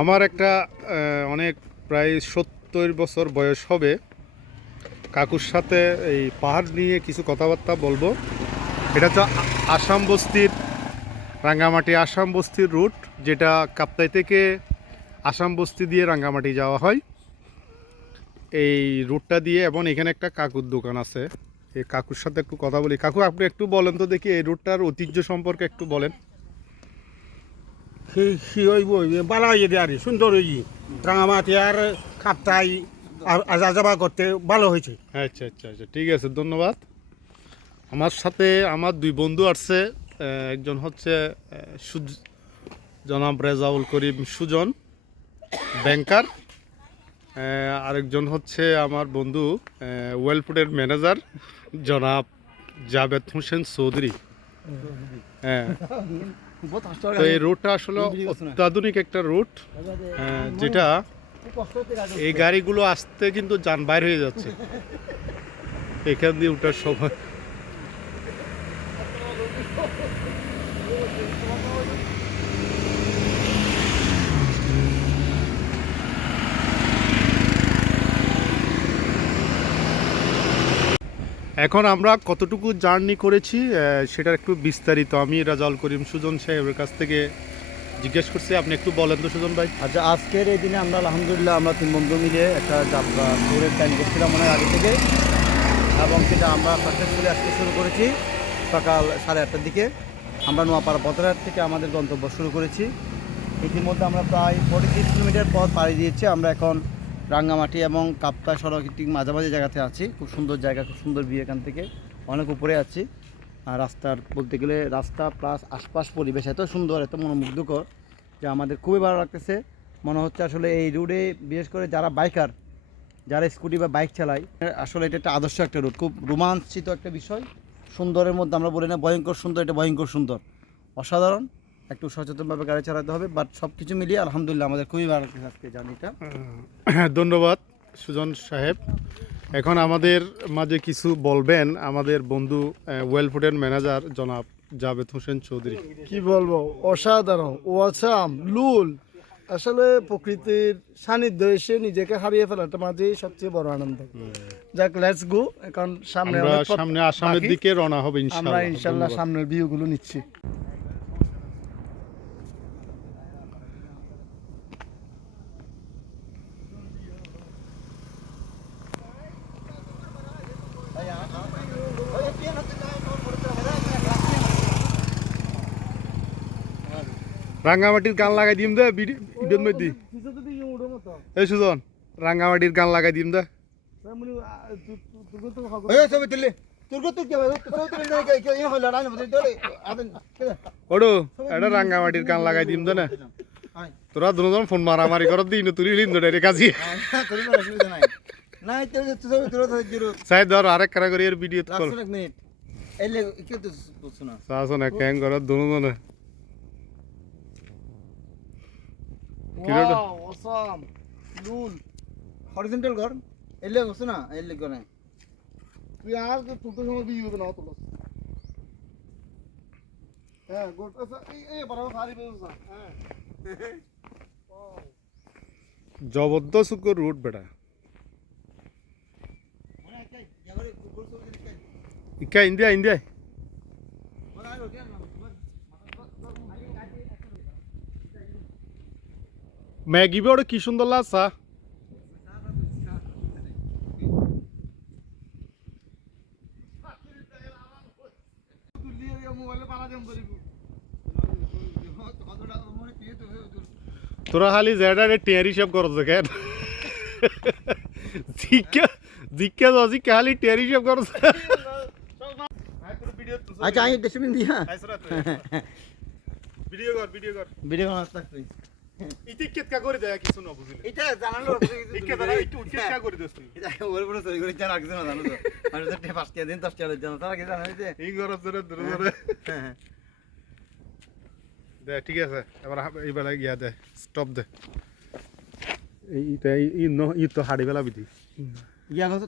আমার একটা অনেক প্রায় 70 বছর বয়স হবে কাকুর সাথে এই পাহাড় নিয়ে কিছু কথাবার্তা বলবো। এটা তো আসাম বস্তির রাঙ্গামাটি আসাম বস্তির রুট, যেটা কাপ্তাই থেকে আসাম বস্তি দিয়ে রাঙ্গামাটি যাওয়া হয় এই রুটটা দিয়ে। এবং এখানে একটা কাকুর দোকান আছে, এই কাকুর সাথে একটু কথা বলি। কাকু, আপনি একটু বলেন তো দেখি এই রুটটার ঐতিহ্য সম্পর্কে একটু বলেন। বালা হয়ে যায় আর সুন্দর হয়ে রাঙামাটি আর কাপ্তাই আসা যাওয়া করতে ভালো হয়েছে। আচ্ছা আচ্ছা আচ্ছা, ঠিক আছে, ধন্যবাদ। আমার সাথে আমার দুই বন্ধু আসছে। একজন হচ্ছে জনাব রেজাউল করিম সুজন, ব্যাংকার। আরেকজন হচ্ছে আমার বন্ধু ওয়েলফুডের ম্যানেজার জনাব জাবেদ হোসেন চৌধুরী। হ্যাঁ, তো এই রুটটা আসলে অত্যাধুনিক একটা রুট, যেটা এই গাড়িগুলো আসতে কিন্তু যান বাইর হয়ে যাচ্ছে এখান দিয়ে ওঠার সময়। এখন আমরা কতটুকু জার্নি করেছি সেটার একটু বিস্তারিত আমি রাজাউল করিম সুজন সাহেবের কাছ থেকে জিজ্ঞেস করছি। আপনি একটু বলেন তো সুজন ভাই। আচ্ছা, আজকের এই দিনে আমরা আলহামদুলিল্লাহ আমরা 3 বন্ধু মিলে একটা যাত্রা ট্যুরের প্ল্যান করছিলাম মনে হয় আগে থেকে, এবং সেটা আমরা সাকসেসফুলি আজকে শুরু করেছি সকাল 8:30টার দিকে। আমরা নোয়াপাড়া বদরহাট থেকে আমাদের গন্তব্য শুরু করেছি। ইতিমধ্যে আমরা প্রায় 46 কিলোমিটার পথ পাড়ি দিয়েছি। আমরা এখন রাঙ্গামাটি এবং কাপ্তাই সড়ক ঠিক মাঝামাঝি জায়গাতে আছি। খুব সুন্দর জায়গা, খুব সুন্দর ভিউ। এখান থেকে অনেক উপরে আছি। আর রাস্তার বলতে গেলে রাস্তা প্লাস আশপাশ পরিবেশ এত সুন্দর, এত মনোমুগ্ধকর যে আমাদের খুবই ভালো লাগতেছে। মনে হচ্ছে আসলে এই রুটে বিশেষ করে যারা বাইকার, যারা স্কুটি বা বাইক চালায়, আসলে এটা একটা আদর্শ একটা রুট, খুব রোমাঞ্চিত একটা বিষয়। সুন্দরের মধ্যে আমরা বলি না ভয়ঙ্কর সুন্দর, এটা ভয়ঙ্কর সুন্দর, অসাধারণ। একটু সচেতনভাবে গাড়ি চালাতে হবে, বাট সব কিছু মিলিয়ে আলহামদুলিল্লাহ আমাদের খুবই ভালো লাগছে আজকে জার্নিটা। ধন্যবাদ সুজন সাহেব। এখন আমাদের মাঝে কিছু বলবেন আমাদের বন্ধু ওয়েলফুডের ম্যানেজার জনাব জাবেদ হোসেন চৌধুরী। কি বলবো, অসাধারণ, ওয়াসাম লুল। আসলে প্রকৃতির সান্নিধ্য এসে নিজেকে হারিয়ে ফেলাটা মাঝেই সবচেয়ে বড় আনন্দ। যাক, লেটস গো। এখন সামনে সামনে আসামের দিকে রওনা হবে আমরা ইনশাআল্লাহ সামনের ভিউগুলো নিচ্ছি। রাঙ্গামাটির গান লাগাই দিম দে ভিডিওর মধ্যে। এই সুজন, রাঙ্গামাটির গান লাগাই দিম দে। ওডো এটা রাঙ্গামাটির গান লাগাই দিম দে না। তোরা দুজন ফোন মারামারি কর দিন তুলি লিন দে কাজী। সাই ধর আরেক কারা করি এর ভিডিও কল। সাসো না ক্যাং কর দুজনে। ওয়াও, অসাম লুল হরিজন্টাল ঘর এলে গছ না এলে করে তুই আর তুলতে সময় ভিউ হবে না তো। হ্যাঁ, গোট এই বরাবর ভারী বেজা। হ্যাঁ, জবরদস্ত রুট বেটা। ইকা ইন্ডিয়া ইন্ডিয়া ম্যাগি বড় কি সুন্দর লাগছে। তোরা খালি যেটা টেয়ারি সব করছ কেন? জিজ্ঞা জিজ্ঞা জিজ্ঞা খালি টেয়ারি সব করছ। আচ্ছা, আমি ডেসিবিন দিয়া ভিডিও কর ভিডিও কর ভিডিও বানাতে থাকবি। ইতি কেটকা করে দেয় কিছু না বুঝলি। এটা জানালো ইকে দাঁড়া একটু কেটকা করে দিস তুই। এটা ওর বড় সরি করে জানা কিছু না জানো তো। আর তো 5 দিন 10 টাকা জানো তারা কি জানা হইছে এই গরজ ধরে ধরে ধরে হ্যাঁ দে। ঠিক আছে, এবার এইবেলা গিয়া দে, স্টপ দে। এইটা ই তো হাড়ি বেলা বিধি গিয়া গছ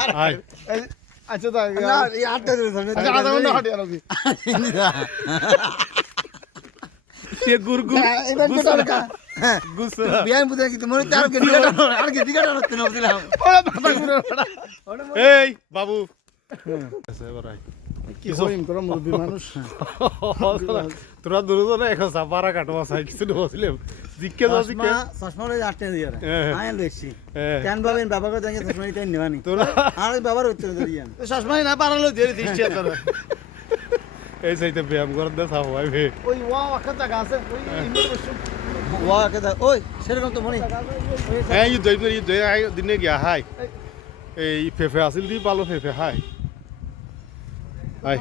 আর আয়। আচ্ছা তাই না এই 8টা ধরে সামনে আধা ঘন্টা হাঁটি আর কি। তে গুরগু এবার তো টাকা হ্যাঁ গুসরা বিয়ান বুঝে কিন্তু মনে আর কি টিকা টানতে নছিলাম এই বাবু আছে বড়াই কি হইম করে মুরব্বী মানুষ তোরা দুজন এখন সাপারা কাটবা চাই কিছু নছিলাম জিকে দাও জিকে চশমা লই আটতে দিয়া হ্যাঁ। আয় লইছি হ্যাঁ। কেন ভাবেন বাবাকে জানি চশমা নিতে নিবানি তোরা আর বাবার উত্তর দিয়ান চশমাই না পারালো দিয়ে দিচ্ছি তোর এই সাইতে ব্যায়াম করার দে সাপ ভাই ভে ওই ওয়াও একটা জায়গা আছে ওই ইন্দোর বসুন ওয়া কেদা ওই সেরকম তো মনে এই দই আই দিনে গিয়া হাই এই ফেফে আছিল দি ভালো ফেফে হাই হাই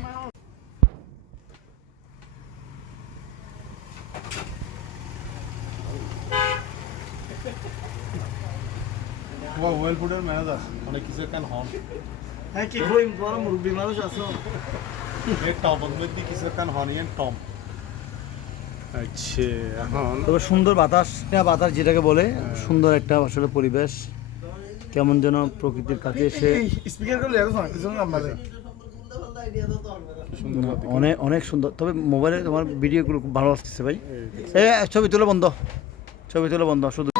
ওয়েল ফুডের ম্যানেজার অনেক কিছু কেন হন হ্যাঁ কি হইম করে মুরব্বী মানুষ আছো এই টপের মধ্যে কিছু কেন হন ইয়ান টম আচ্ছা এখন তবে সুন্দর বাতাস বাতাস যেটাকে বলে সুন্দর একটা আসলে পরিবেশ কেমন যেন প্রকৃতির কাছে এসে স্পিকার করে লেখো না কিছু নাম্বার অনেক অনেক সুন্দর তবে মোবাইলে তোমার ভিডিওগুলো খুব ভালো আসতেছে ভাই এ ছবি তোলা বন্ধ ছবি তোলা বন্ধ শুধু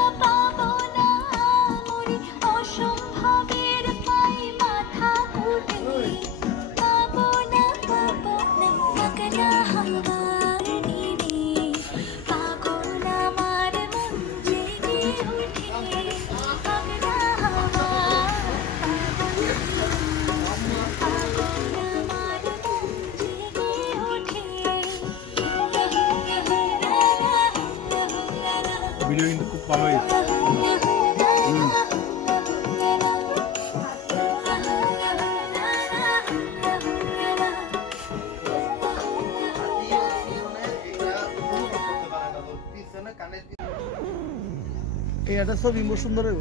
ভিডিও কিন্তু খুব ভালো হয়েছে এই একটা ছবি মোর সুন্দর হইব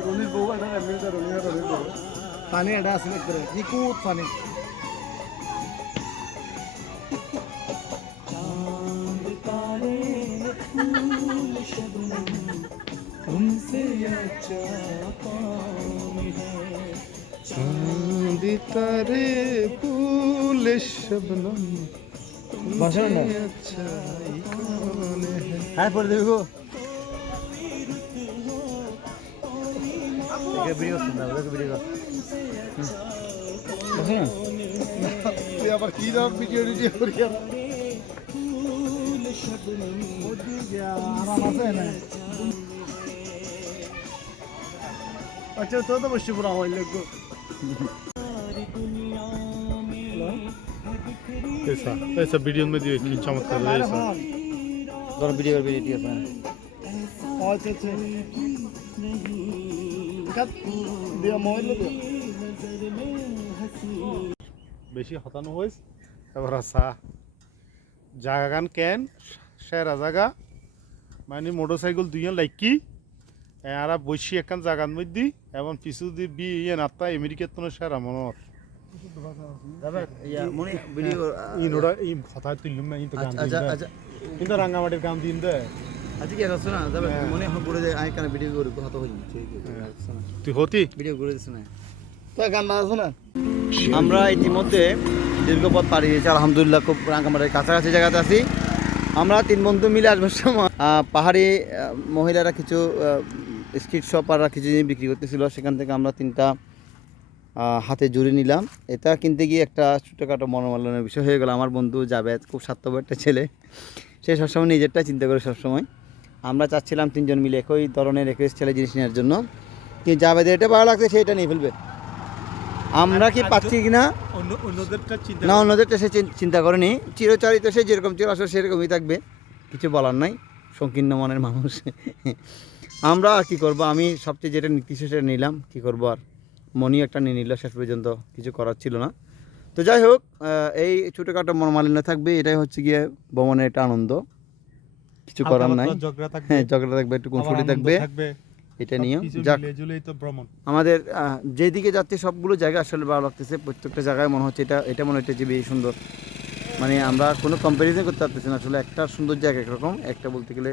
রনির বউ একটা এমনিতে রনির বউ পানি এটা আছে একবারে নিকুত পানি चांदी तारे फूल शबनम ভাষা না अच्छा कौन है হ্যাঁ পড়ে দেবো ভিডিও শুননা ভিডিও তুই আবার কি দাম ভিডিও টিডিও করি আর আরাম আছে না আচ্ছা তো তো বসে পুরা হইল গো ऐसा ऐसा वीडियो में दिए कि चमत्कार है ऐसा ধর ভিডিও ঠিক আছে আচ্ছা আচ্ছা কাট দিয়া মোবাইল দিয়া বেশি হতানো হইস এবার আসা জাগান কেন সেরা জায়গা মানে মোটরসাইকেল দুইজন লাইকি আর বসি একখান জাগান মধ্যে এবং পিছু দিয়ে বি ইয়ে নাত্তা আমেরিকার তো সেরা মনত যাবে ইয়া মনে ভিডিও ইনোটা এই কথা তুললুম না কিন্তু গান আচ্ছা দিন আচ্ছা কিন্তু রাঙ্গামাটির গান দিন দে আজকে কি আছে না যাবে মনে হয় পড়ে যায় আই কানে ভিডিও করে কথা হই তুই হতি ভিডিও করে দিছ না তো গান না আছে না আমরা ইতিমধ্যে দীর্ঘ পথ পাড়ি দিয়েছি আলহামদুলিল্লাহ খুব রাঙ্গামাটির কাছাকাছি জায়গাতে আছি আমরা তিন বন্ধু মিলে আসবার সময় পাহাড়ি মহিলারা কিছু স্ট্রিট শপাররা কিছু জিনিস বিক্রি করতেছিল সেখান থেকে আমরা তিনটা হাতে জুড়ে নিলাম এটা কিনতে গিয়ে একটা ছোটোখাটো মনোমালনের বিষয় হয়ে গেল আমার বন্ধু জাভেদ খুব স্বার্থপর একটা ছেলে সে সবসময় নিজেরটা চিন্তা করে সবসময় আমরা চাচ্ছিলাম তিনজন মিলে একই ধরনের একই ছেলে জিনিস নেওয়ার জন্য কিন্তু জাভেদের এটা ভালো লাগছে সেটা নিয়ে ফেলবে আমরা কি পাচ্ছি কিনা অন্যদেরটা চিন্তা না অন্যদেরটা সে চিন্তা করেনি চিরচারিত সে যেরকম ছিল আসলে সেরকমই থাকবে কিছু বলার নাই সংকীর্ণ মনের মানুষ আমরা আর কী করবো আমি সবচেয়ে যেটা নির্দিষ্ট সেটা নিলাম কী করবো আর মনি একটা নিয়ে নিল শেষ পর্যন্ত কিছু করার ছিল না তো যাই হোক, এই ছোটোখাটো মনোমালিন্য থাকবে, এটাই হচ্ছে গিয়ে ভ্রমণের একটা আনন্দ, কিছু করার নাই। হ্যাঁ, ঝগড়া থাকবে, একটু কুনসুটি থাকবে, এটা নিয়েও যাক। আমাদের যেদিকে যাচ্ছে সবগুলো জায়গা আসলে ভালো লাগতেছে, প্রত্যেকটা জায়গায় মনে হচ্ছে এটা মনে হচ্ছে যে বেশি সুন্দর। মানে আমরা কোনো কম্প্যারিজন করতে পারতেছি না আসলে, একটা সুন্দর জায়গা একরকম, একটা বলতে গেলে।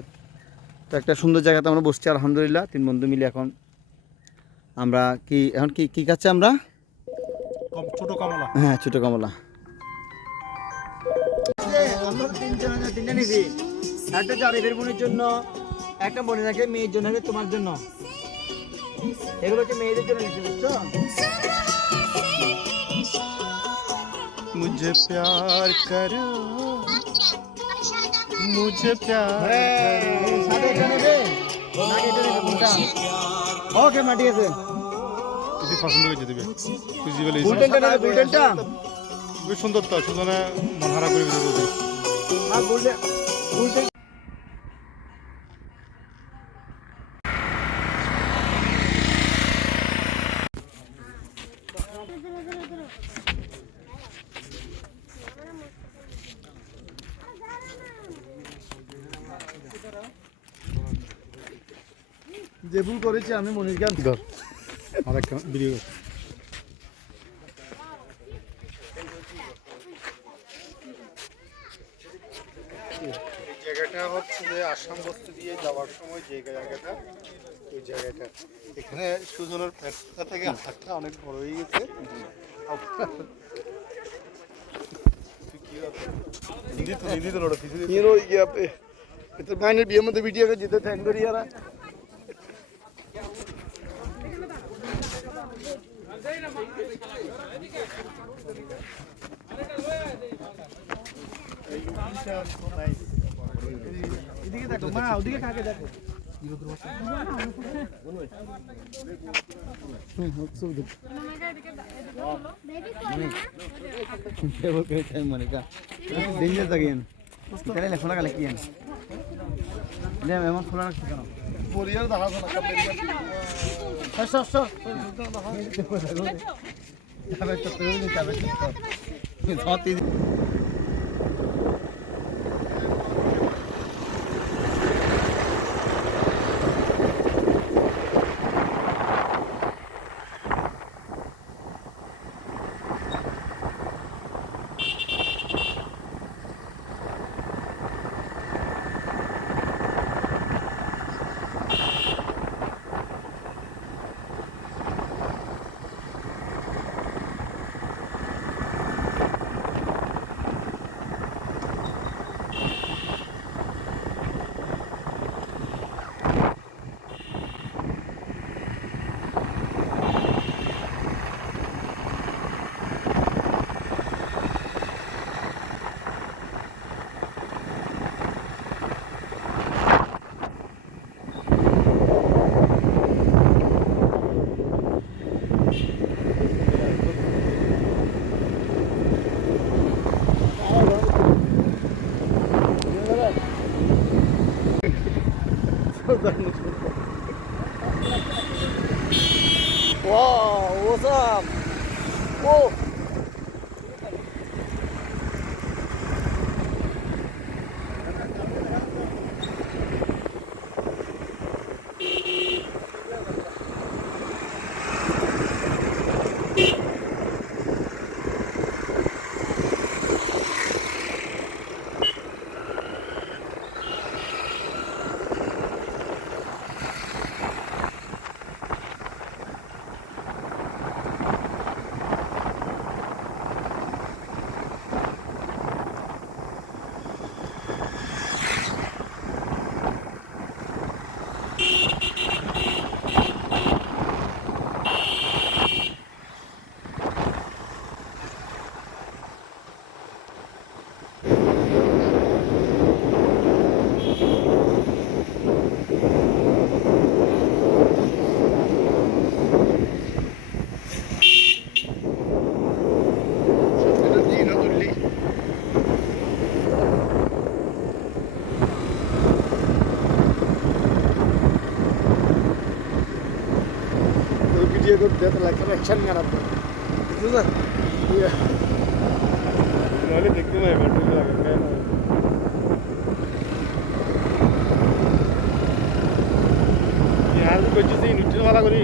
তো একটা সুন্দর জায়গাতে আমরা বসছি আলহামদুলিল্লাহ, 3 বন্ধু মিলে। এখন আমরা এখন কি খাচ্ছি আমরা? ছোট কমলা। হ্যাঁ, ছোটো কমলা। আমরা 3 জন নিছি, একটা জারিফের বোনের জন্য, একটা বোনের আছে মেয়ের জন্য, তোমার জন্য। এগুলো হচ্ছে মেয়েদের জন্য নিছি, বুঝছো? मुझे प्यार करो, मुझे प्यार সাথে এটা নেবে নাকি এটা নেবে কোনটা? ওকে মা, ঠিক আছে। তুই পছন্দ করে দিবি, তুই জিবেলে গোল্ডেনটা নেবে, গোল্ডেনটা। খুব সুন্দর তো, সুন্দর মন হারা করে দিতে। হ্যাঁ, গোল্ডেন গোল্ডেন। যে ভুল করেছি আমি মনির গান ধর আর একটা ভিডিও। এই জায়গাটা হচ্ছে যে আসাম বস্তি দিয়ে যাওয়ার সময় যে জায়গাটা, ওই জায়গাটা এখানে সুজনের পেটটা থেকে হাতটা অনেক বড় হয়ে গেছে। হিন্দি তো লড়া কিছু হিরো ইয়া पे तो मैंने भी हम तो वीडियो का जितने थैंक करी यार এদিকে দেখো মা, ওদিকে কাকে দেখো। মনিকা ডেঞ্জার থাকেন, তাহলে লেখা লাগালে কি জানি এমন খোলা রাখছি কেন? পরিয়ার দেখা শোনা কাপড় Wow, what's up? Whoa. Video ko dito like action nga na po. Ito na. Yeah. তাহলে দেখতে পাই ব্যাটারি লাগে কেন ইয়ার করছিস ইউনিটের वाला করি